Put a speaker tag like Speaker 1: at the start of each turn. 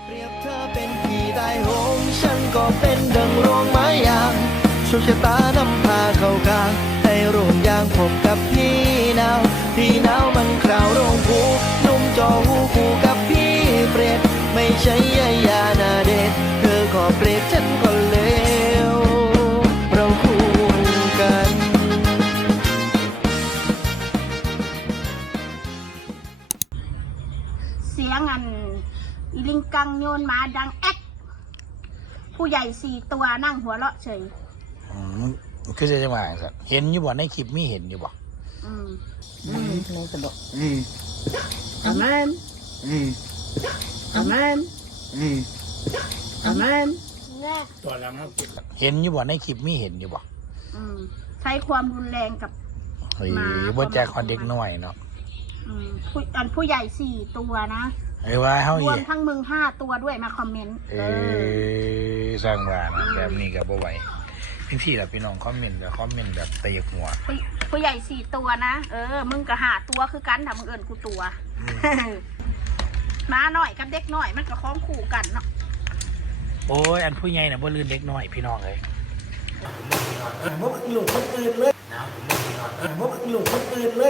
Speaker 1: เปรียบเธอเป็นพี่ใต้หงส์ฉันก็เป็นดังรวงไม้ยางโชคชะตานำพาเข้ากลางให้รวงยางพบกับพี่หนาวมันคราวโรงผูนุ่มจอหูคู่กับพี่เปรตไม่ใช่ยานาเดชเธอก็เปรตฉันก็เลวเราคู่กัน
Speaker 2: เสียงอีลิงกังโยนมาดังแอ๊กผู้ใหญ่4 ตัวนั่งหัวเราะเฉย
Speaker 3: คือจะจังหวะครับเห็นอยู่บ่ในคลิปมีเห็นอยู่บ่
Speaker 4: ในกระบอก
Speaker 2: อาเมนอาเมนอาเมน
Speaker 3: ตัวแล้วครับเห็นอยู่บ่ในคลิปมีเห็นอยู่บ่
Speaker 2: ใช้ความรุนแรงกับ
Speaker 3: เฮ้ยบ่แจกคอนเด็กน้อยเนาะ
Speaker 2: ผู้ใหญ่4 ตัวนะ
Speaker 3: ไอ้ว่าเฮาร
Speaker 2: วมทั้งมึง5 ตัวด้วยมาคอมเมนต์
Speaker 3: สร้างว่านะแบบนี้ก็บ่ไหวพี่ล่ะพี่น้องคอมเมนต์แบบเตะหัว
Speaker 2: ผู้ใหญ่4 ตัวนะมึงก็5 ตัวคือกันถ้ามึงเอิญกูตัว ม้าหน่อยกับเด็กหน่อยมันก็คล้องคู่กันเนาะ
Speaker 3: โอ้ยอันผู้ใหญ่น่ะบ่ลืนเด็กน้อยพี่น้องเอ้ย
Speaker 4: พวกหลุดคนอื่นเลยพวกหลุดคนอื่นเลย